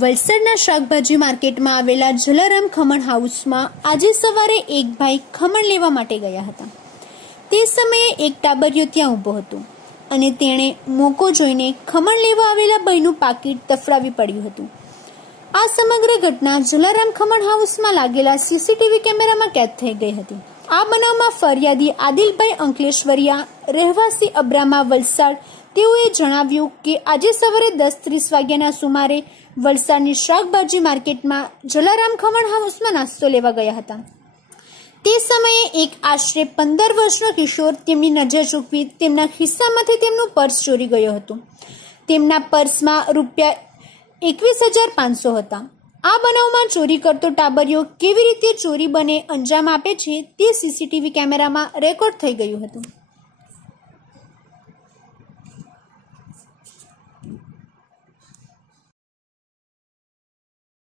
વલસાડના શાકભાજી માર્કેટમાં આવેલા જલારામ ખમણ હાઉસમાં આજે સવારે એક ભાઈ ખમણ લેવા માટે ગયા હતા. તે સમયે એક ટાબરિયો ત્યાં ઊભો હતો અને તેણે મોકો જોઈને ખમણ લેવા આવેલા ભાઈનું પાકીટ તફડાવી પડ્યું હતું. આ સમગ્ર ઘટના જલારામ ખમણ હાઉસમાં લાગેલા સીસીટીવી કેમેરામાં કેદ થઈ ગઈ હતી. આ બનાવમાં ફરિયાદી આદિલભાઈ અંકલેશ્વરિયા રહેવાસી અબ્રામા વલસાડ તેઓએ જણાવ્યું કે આજે સવારે દસ ત્રીસ વાગ્યાના સુમારે વલસાડની શાકભાજી માર્કેટમાં જલારામ ખમણ હાઉસમાં નાસ્તો લેવા ગયા હતા. તે સમયે એક આશરે પંદર વર્ષનો કિશોર તેમની નજર ચૂકવી તેમના ખિસ્સામાંથી તેમનું પર્સ ચોરી ગયો હતો. તેમના પર્સમાં રૂપિયા એકવીસ હજાર પાંચસો હતા. આ બનાવમાં ચોરી કરતો ટાબરિયો કેવી રીતે ચોરી બને અંજામ આપે છે તે સીસીટીવી કેમેરામાં રેકોર્ડ થઈ ગયું હતું.